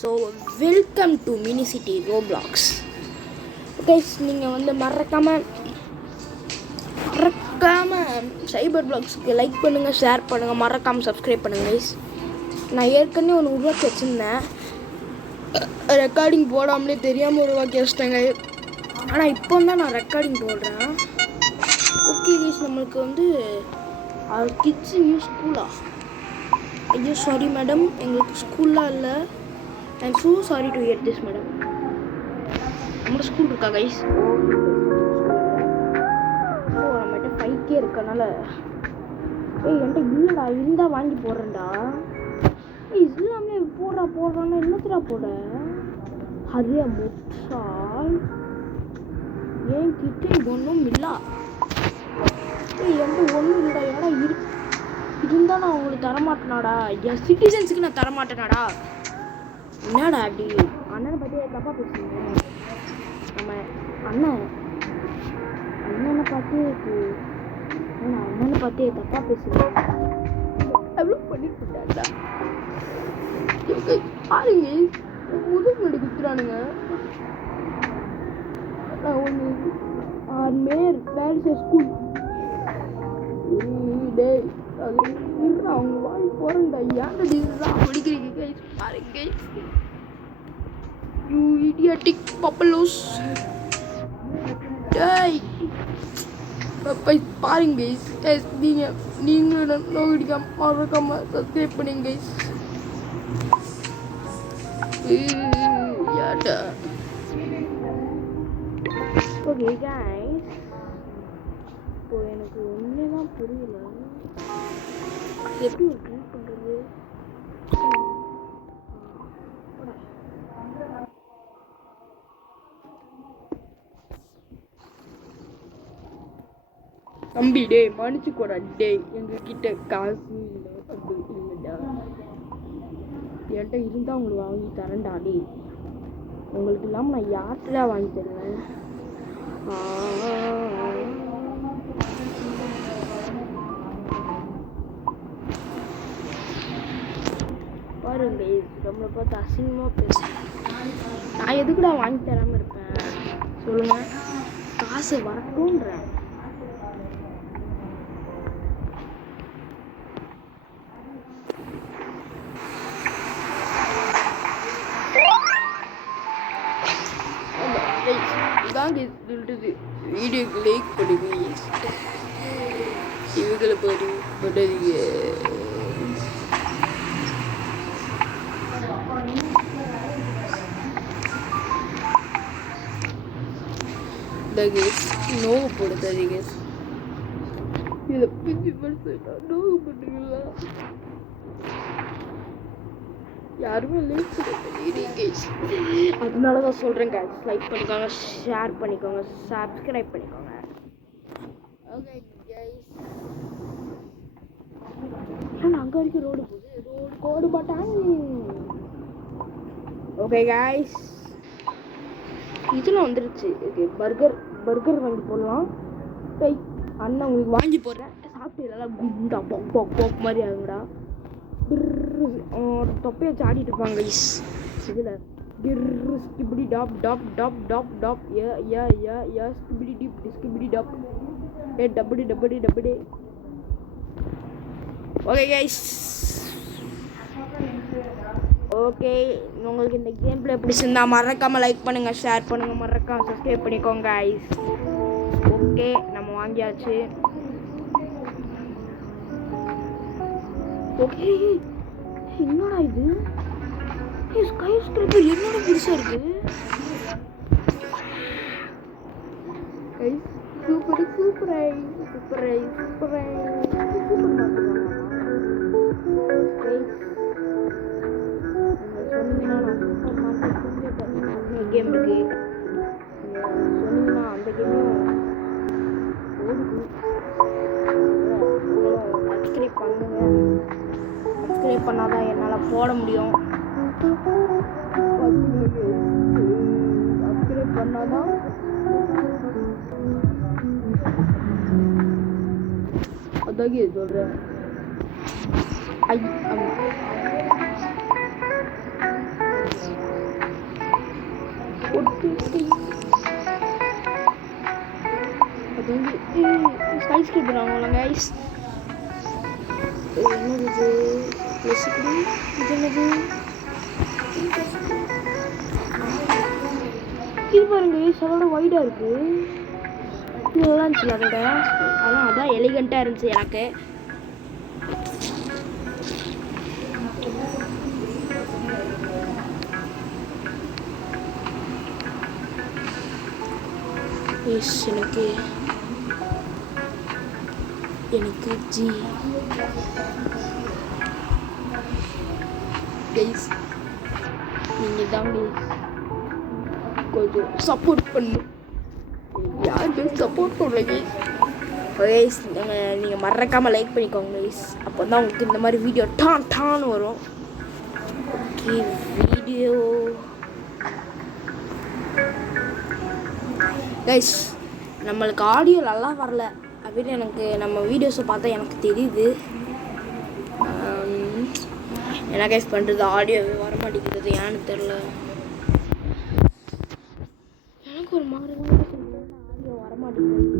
So welcome to mini city Roblox. Guys, நீங்கள் வந்து மறக்காமல் சைபர் பிளாக்ஸுக்கு லைக் பண்ணுங்கள், ஷேர் பண்ணுங்கள், மறக்காமல் சப்ஸ்கிரைப் பண்ணுங்கள் கைஸ். நான் ஏற்கனவே ஒன்று உருவாக்கி வச்சுருந்தேன், ரெக்கார்டிங் போடாமலே தெரியாமல் உருவாக்கி வச்சிட்டேங்க. ஆனால் இப்போ தான் நான் ரெக்கார்டிங் போடுறேன். ஓகே கைஸ், நம்மளுக்கு வந்து கிட்ஸ் நியூ ஸ்கூலா? ஐயோ சாரி மேடம், எங்களுக்கு ஸ்கூல்லாம் இல்லை. I am so sorry to hear this madam. நம்மளோட ஸ்கூல் இருக்கா கைஸ்? ஸோ நம்மகிட்ட 5K இருக்கனால என்கிட்ட இல்லைடா, இருந்தால் வாங்கி போடுறேன்டா. இல்லாமே போடுறான்னா என்னத்துடா போட? ஹரிய முட்டாள், என்கிட்ட ஒன்றும் இல்லை. என்கிட்ட ஒன்றும் இல்லைடா. ஏடா இருந்தால் நான் உங்களுக்கு தரமாட்டேனாடா? என் சிட்டிசன்ஸுக்கு நான் தரமாட்டேனாடா? என்னடா அடி? அண்ணனை பற்றி தப்பாக பேசுறீங்க. நம்ம அண்ணனை பார்த்து தப்பாக பேசுறீங்க. எவ்வளோ பண்ணிட்டுடா பாருங்க, முதல் மணி குத்துறானுங்க. ஒன்று மேர் பேரிஸ் ஸ்கூல் டே அது அவங்க வாங்கி போகிறேன்டா. ஏன்டா இதுதான் படிக்கிறீங்க கைஸ்? பாருங்க கைஸ், யூ இடியாட்டிக் பப்பலோஸ். டேய் பாருங்க கைஸ், நீங்கள் நோடிக்காம மறக்காம சப்ஸ்கிரைப் பண்ணுங்க கைஸ். யாடா ஓகே கைஸ், இப்போ எனக்கு ஒன்றே தான் புரியல, எப்படி ஒரு ட்ரீட் பண்ணுறது? தம்பி டே மன்னிச்சுக்கோடா டே, எங்ககிட்ட காசு இல்லை, அப்படி இல்லைடா. என்கிட்ட இருந்தால் உங்களுக்கு வாங்கி தரேன்டா டே. உங்களுக்கு இல்லாமல் நான் யார்கிட்டடா வாங்கி தருவேன்? பாருங்க, நம்மளை பார்த்து அசிங்கமாக பேசுகிறேன். நான் எதுக்குடா வாங்கி தராமல் இருப்பேன் சொல்லுங்கள்? காசு வரட்டும்ன்றேன். இதாங்க சொல்லிட்டு வீடியோக்கு லைக் பண்ணுங்க. இவங்களை பாரு பண்ணாதீங்க. நோவு போடுதாதீங்க. இதை பிஞ்சு பர்சன்டா நோவு பண்ணுறீங்களா? யாருமே லைக் பண்ணிடுறீங்க. அதனால தான் சொல்கிறேன் கைஸ், லைக் பண்ணிக்கோங்க, ஷேர் பண்ணிக்கோங்க, சப்ஸ்கிரைப் பண்ணிக்கோங்க. ஓகே கைஸ், அங்கே வரைக்கும் ரோடு போகுது, கோடு போட்டாங்க. ஓகே கைஸ், இதில் வந்துருச்சு. ஓகே, பர்கர் வாங்கி போடலாம். அண்ணன் உங்களுக்கு வாங்கி போடுறேன், சாப்பிட்டு எல்லாம் குண்டா போக் மாதிரி ஆகுங்கடா. தொப்பையை சாடிட்டு இருப்பாங்க கைஸ். இதில் skibidi dop dop dop dop dop skibidi dip skibidi dop டபடி. ஓகே கைஸ், ஓகே, உங்களுக்கு இந்த கேம் பிளே பிடிச்சிருந்தா மறக்காமல் லைக் பண்ணுங்கள், ஷேர் பண்ணுங்கள், மறக்காமல் சப்ஸ்கிரைப் பண்ணிக்கோங்க கைஸ். ஓகே, நம்ம வாங்கியாச்சு. ஓகே, என்னடா இது? ஸ்கை ஸ்கிரேப்பர் என்னடா பெருசாக இருக்குது? சூப்பர் கேம் இருக்கு, சொன்னீங்கன்னா அந்த கேமையும் ஓடுது. சப்ஸ்கிரைப் பண்ணுங்க, சப்ஸ்கிரைப் பண்ணாதான் என்னால் போட முடியும். சப்ஸ்கிரைப் பண்ணாதான் அதாங்க சொல்கிறேன். அது வந்து ஸ்கை ஸ்கிரீப்பர் வாங்கலாம் கைஸ். என்னது இது? பேசிக்கலி இது என்னது? இது பாருங்க அதோட வைடாக இருக்குது. இது நல்லா இருந்துச்சு அதோட. அதான் எலிகண்ட்டாக இருந்துச்சு எனக்கு. எனக்கு ஜி கைஸ் நீங்கள் தான் கொஞ்சம் சப்போர்ட் பண்ணும். யாருமே சப்போர்ட் பண்ணல கைஸ். நீங்கள் மறக்காமல் லைக் பண்ணிக்கோங்க கைஸ். அப்போ தான் உங்களுக்கு இந்த மாதிரி வீடியோ டான்னு வரும். ஓகே வீடியோ கைஸ் நம்மளுக்கு ஆடியோ நல்லா வரல அப்படின்னு எனக்கு நம்ம வீடியோஸை பார்த்தா எனக்கு தெரியுது. என்ன கைஸ் பண்ணுறது, ஆடியோவே வர மாட்டேங்கிறது ஏன்னு தெரில. எனக்கு ஒரு மாதிரி ஆடியோ வர மாட்டேங்குது.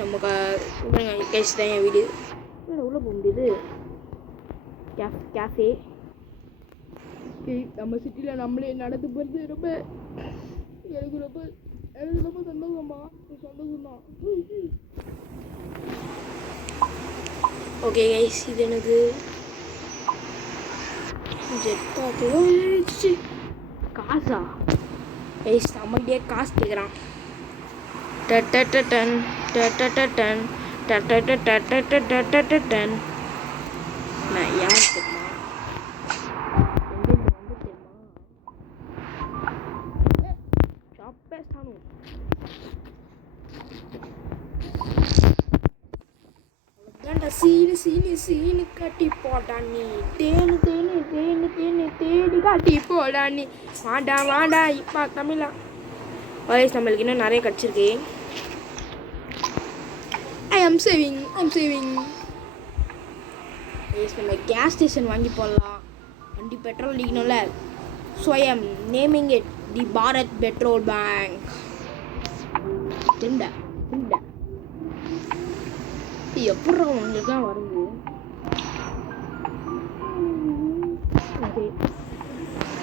நம்ம கைஸ் தான் என் வீடு. உள்ளே போக முடியுது. கேஃபே நம்ம சிட்டியில் நம்மளே நடந்து போகிறது ரொம்ப எனக்கு ரொம்ப சந்தோஷமா சந்தோஷம்தான். ஓகே கைஸ் இது எனக்கு ஜெட் காசா கைஸ் நம்மகிட்டே காசு கேட்குறான். டன் நான் யார் தெரியுமா வந்து தெரியுமா சாப்பிட்டானு சீனு கட்டி போட்டா நீ தேனு தேடி காட்டி போடா நீ வாண்டா இப்போ தமிழா வயசு நம்மளுக்கு இன்னும் நிறைய கிடச்சிருக்கு. ஐம் சேவிங் நம்ம கேஸ் ஸ்டேஷன் வாங்கி போடலாம். வண்டி பெட்ரோல் அடிக்கணும்ல. ஸ்வயம் naming it the Bharat petrol bank. திண்ட எப்படி உங்களுக்குலாம் வருது?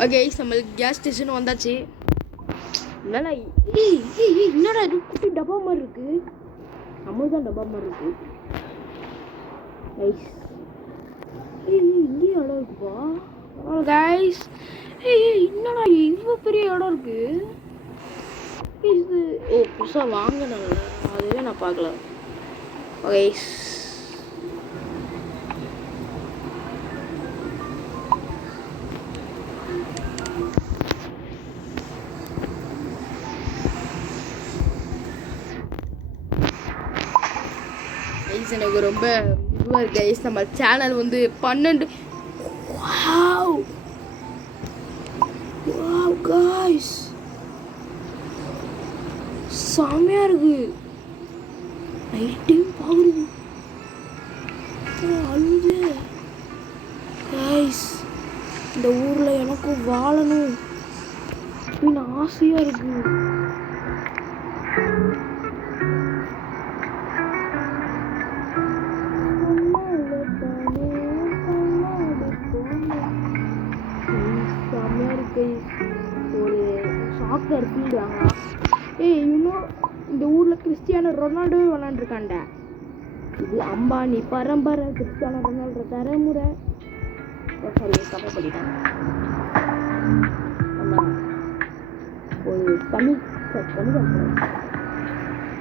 ஓகே நம்மளுக்கு கேஸ் ஸ்டேஷன் வந்தாச்சு. என்னடா இது குட்டி டப்பா மாதிரி இருக்கு. அமுதான் டப்பா மாதிரி இருக்கு. இங்கேயும் இடம் இருக்குப்பா. கைஸ் என்னடா இவ்வளோ பெரிய இடம் இருக்கு. இது புதுசாக வாங்கினால அதுவே நான் பார்க்கல. கைஸ் எனக்கு ரொம்ப இதுவாக இருக்கு கைஸ். நம்ம சேனல் வந்து 12 கைஸ் செமையாக இருக்கு. நைட் டைம் பார்க்குறது அழுது கைஸ். இந்த ஊரில் எனக்கும் வாழணும் அப்படின்னு ஆசையாக இருக்கு. ஒரு சாக்கர் ஃபீல்டு வாங்கலாம். இன்னும் இந்த ஊரில் கிறிஸ்டியானோ ரொனால்டோ விளாண்டுருக்காண்ட. இது அம்பானி பரம்பரை கிறிஸ்டியானோ ரொனால்டோ தலைமுறை. கம்மி பண்ணிட்டாங்க. ஒரு தனி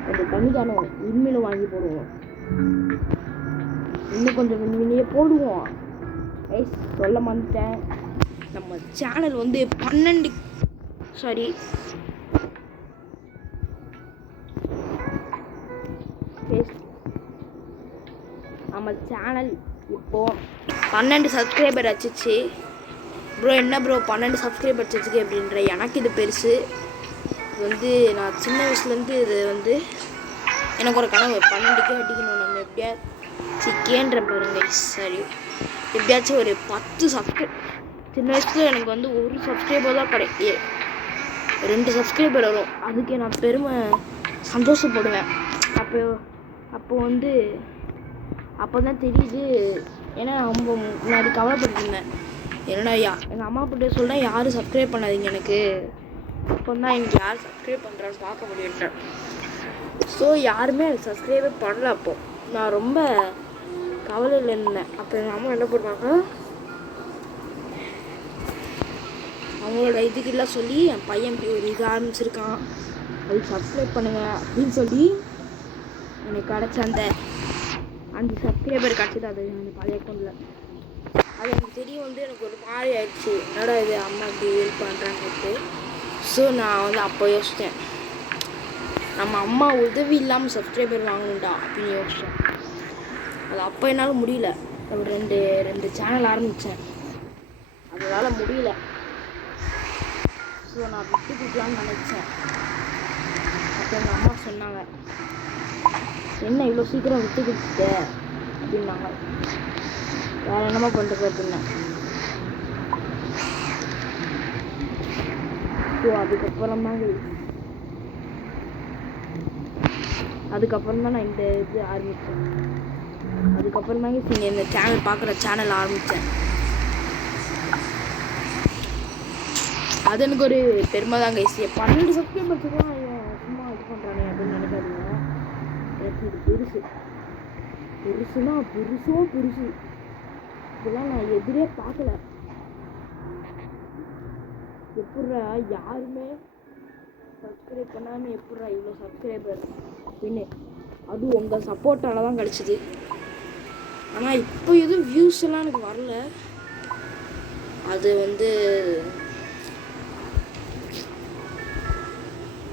அந்த தனிக்கான இனிமேலும் வாங்கி போடுவோம். இன்னும் கொஞ்சம் விண்வெளியே போடுவோம். சொல்ல மாட்டேன், நம்ம சேனல் வந்து 12 சாரி நம்ம சேனல் இப்போ 12 சப்ஸ்கிரைபர் ஆச்சிச்சு. ப்ரோ என்ன ப்ரோ 12 சப்ஸ்கிரைபர் ஆச்சிச்சு அப்படின்ற, எனக்கு இது பெருசு. இது வந்து நான் சின்ன வயசுலேருந்து இது வந்து எனக்கு ஒரு கனவு, 12K அடிக்கணும் நம்ம எப்படியா சிக்கேன்ற பாருங்க. சரி எப்படியாச்சும் ஒரு 10 சப்ஸ்கிரைப். சின்ன வயசுல எனக்கு வந்து ஒரு சப்ஸ்கிரைபர் தான் கிடைக்கே, 2 சப்ஸ்கிரைபர் வரும், அதுக்கு நான் பெருமை சந்தோஷப்படுவேன். அப்போ வந்து அப்போ தான் தெரியுது. ஏன்னா ரொம்ப முன்னாடி கவலைப்பட்டுருந்தேன், என்னடா எங்கள் அம்மா கிட்ட சொல்கிறேன் யாரும் சப்ஸ்கிரைப் பண்ணாதீங்க எனக்கு. அப்போ தான் எனக்கு யார் சப்ஸ்கிரைப் பண்ணுறான்னு பார்க்க முடியுன்றேன். ஸோ யாருமே எனக்கு சப்ஸ்கிரைபே பண்ணல. அப்போது நான் ரொம்ப கவலையில் இருந்தேன். அப்போ எங்கள் அம்மா என்ன பண்ணுவாங்க, அவங்களோட இதுக்கெல்லாம் சொல்லி என் பையன் இப்படி ஒரு இது ஆரம்பிச்சிருக்கான், அதுக்கு சப்ஸ்கிரைப் பண்ணுங்க அப்படின்னு சொல்லி எனக்கு கிடச்ச அந்த 5 சப்ஸ்கிரைபர் கிடச்சிது. அது அந்த பழைய அக்கௌண்ட்டில். அது எனக்கு தெரியும் வந்து எனக்கு ஒரு மாதிரி ஆயிடுச்சு, என்னடா இது அம்மா இப்படி ஹெல்ப் பண்ணுறாங்கன்ட்டு. ஸோ நான் வந்து அப்போ யோசித்தேன், நம்ம அம்மா உதவி இல்லாமல் சப்ஸ்கிரைபர் வாங்கணுண்டா அப்படின்னு யோசித்தேன். அது அப்போ என்னால் முடியல. ஒரு ரெண்டு சேனல் ஆரம்பித்தேன், அதனால் முடியல. ஸோ நான் விட்டு கொடுக்கலான்னு நினச்சேன். அப்போ எங்கள் அம்மா சொன்னாங்க, என்ன இவ்வளோ சீக்கிரம் விட்டு கொடுத்துட்ட அப்படின்னாங்க. வேறு என்னமா பண்ணுறது அப்படின்னேன். ஸோ அதுக்கப்புறம் தான் நான் இந்த இது ஆரம்பித்தேன். அதுக்கப்புறம் தாங்க நீங்கள் இந்த சேனல் பார்க்குற சேனல் ஆரம்பித்தேன். அது எனக்கு ஒரு பெருமை தாங்க. 12 சப்ஸ்கிரைபர்ஸுக்குலாம் சும்மா இது பண்ணுறானே அப்படின்னு நினைக்காதீங்க. எனக்கு இது பெருசுனா பெருசு. இதெல்லாம் நான் எதிரே பார்க்கல. எப்பட்றா யாருமே சப்ஸ்கிரைப் பண்ணாமல் எப்பட்றா இவ்வளோ சப்ஸ்கிரைபர் அப்படின்னு, அதுவும் உங்கள் சப்போர்ட்டால் தான் கிடச்சிது. ஆனால் இப்போ எதுவும் வியூஸ் எல்லாம் எனக்கு வரல. அது வந்து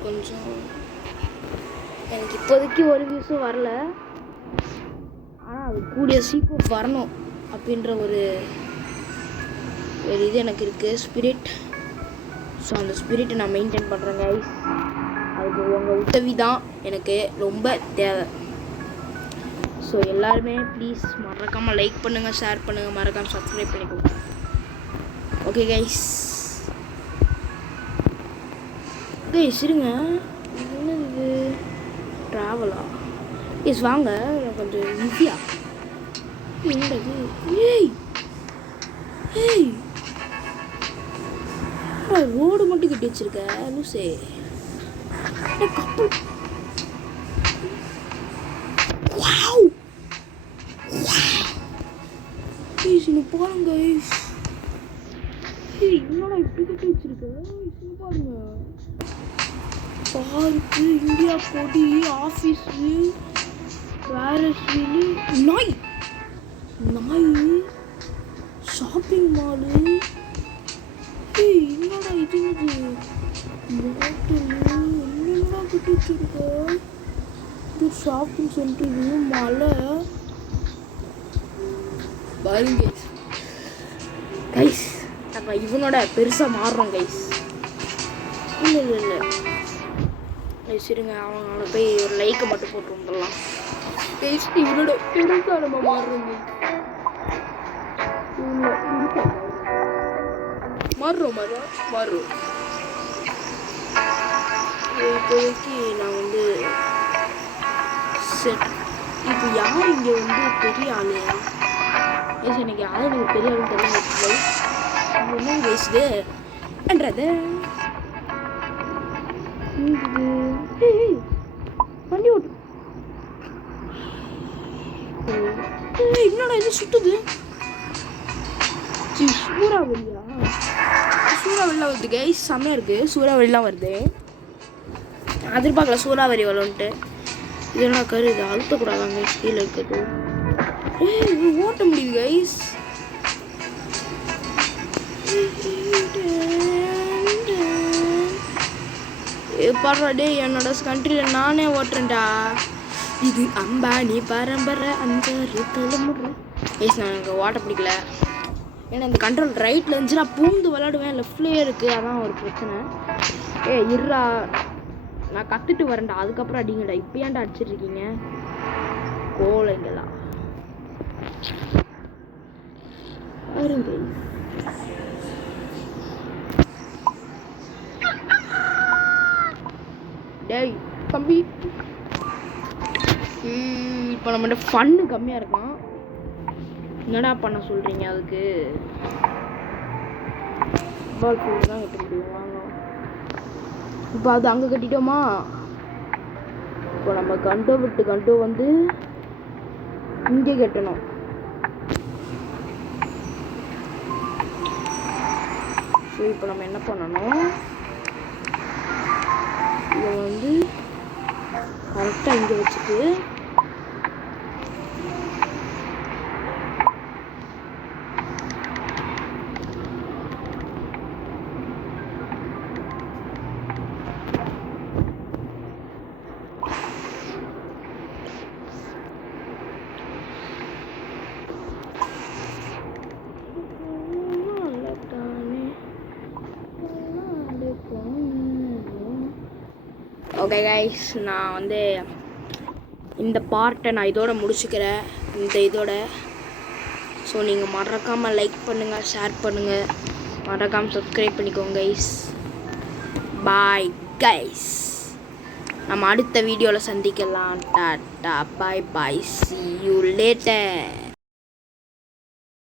கொஞ்சம் எனக்கு இப்போதைக்கு ஒரு வியூஸும் வரல. ஆனால் அது கூடிய சீக்கிரம் வரணும் அப்படின்ற ஒரு இது எனக்கு இருக்குது, ஸ்பிரிட். ஸோ அந்த ஸ்பிரிட்டை நான் மெயின்டைன் பண்ணுறேங்க. அதுக்கு உங்கள் உதவி தான் எனக்கு ரொம்ப தேவை. ஸோ எல்லாருமே ப்ளீஸ் மறக்காமல் லைக் பண்ணுங்கள், ஷேர் பண்ணுங்கள், மறக்காமல் சப்ஸ்கிரைப் பண்ணிக்கோங்க. ஓகே கைஸ், இருங்க, என்னது ட்ராவலா? எஸ் வாங்க, கொஞ்சம் ஈஸியா. என்னது? ஏய் ரோடு மட்டும் கட்டி வச்சிருக்க லூசே. கப்பல். வாவ் கைஸ், இன்னும் பாருங்க கைஸ். என்னடா இப்படி கட்டி வச்சிருக்க? பாருங்க, பார்க்கு, இந்தியா கொடி, ஆஃபீஸு, பேரஸ்வீலு, நாய், ஷாப்பிங் மாலு. என்னடா இது என்னடா கட்டி வச்சிருக்க? இது ஷாப்பிங் சென்டர், இது மலை பாருங்க கைஸ். நம்ம இவனோட பெருசாக மாறுறோம் கைஸ். இல்லை கைஸ் இருங்க, அவங்களோட போய் ஒரு லைக்கை மட்டும் போட்டு வந்துடலாம் கைஸ். இவனோட பெருசாக நம்ம மாறுறோம் மாறுறோம். இப்போதைக்கு நான் வந்து இப்போ யார் இங்கே வந்து பெரிய ஆள்? எனக்கு யாரும் எனக்கு பெரிய ஆளுன்னு தெரியல. என்ன பேசுது என்றது வண்டி ஓட்டு. என்னடா இது சுட்டுது? சூறாவளிலாம் வருது கைஸ், செம்மையாக இருக்குது. சூறாவளிலாம் வருது, எதிர்பார்க்கல சூறாவளி வரும்ன்ட்டு. இதெல்லாம் கரு இதை அழுத்தக்கூடாதாங்க கீழே இருக்குது. இது ஓட்ட முடியுது கைஸ். பாடுறா டே, என்னோட கண்ட்ரியில் நானே ஓட்டுறேன்டா. இது அம்பானி பரம்பரை 5 தலைமுறை. கைஸ் நான் எனக்கு ஓட்ட பிடிக்கல. ஏன்னா இந்த கண்ட்ரோல் ரைட்டில் இருந்துச்சு, நான் பூந்து விளாடுவேன். லெஃப்ட்லேயே இருக்குது, அதான் ஒரு பிரச்சனை. இருடா நான் கற்றுட்டு வரேன்டா, அதுக்கப்புறம் அடிங்கடா. இப்போ ஏன்டா அடிச்சிட்ருக்கீங்க கோலைங்களா? பாருங்க டேய் தம்பி, இப்போ நம்மகிட்ட ஃபன்னு கம்மியாக இருக்கான். என்னடா பண்ண சொல்கிறீங்க? அதுக்கு பால் ஃபுல் தான் கட்ட முடியும். வாங்க இப்போ அது அங்கே கட்டிட்டோமா? இப்போ நம்ம கண்டோ விட்டு கண்டோ வந்து இங்கே கட்டணும். ஸோ இப்போ நம்ம என்ன பண்ணணும், இதை வந்து கரெக்டாக இங்கே வச்சுட்டு ஓகே கைஸ், நான் வந்து இந்த பார்ட்டை நான் இதோட முடிச்சுக்கிறேன். இந்த இதோட ஸோ நீங்கள் மறக்காமல் லைக் பண்ணுங்கள், ஷேர் பண்ணுங்கள், மறக்காமல் சப்ஸ்கிரைப் பண்ணிக்கோங்க கைஸ். பாய் கைஸ், நம்ம அடுத்த வீடியோவில் சந்திக்கலாம். Tata bye bye, see you later.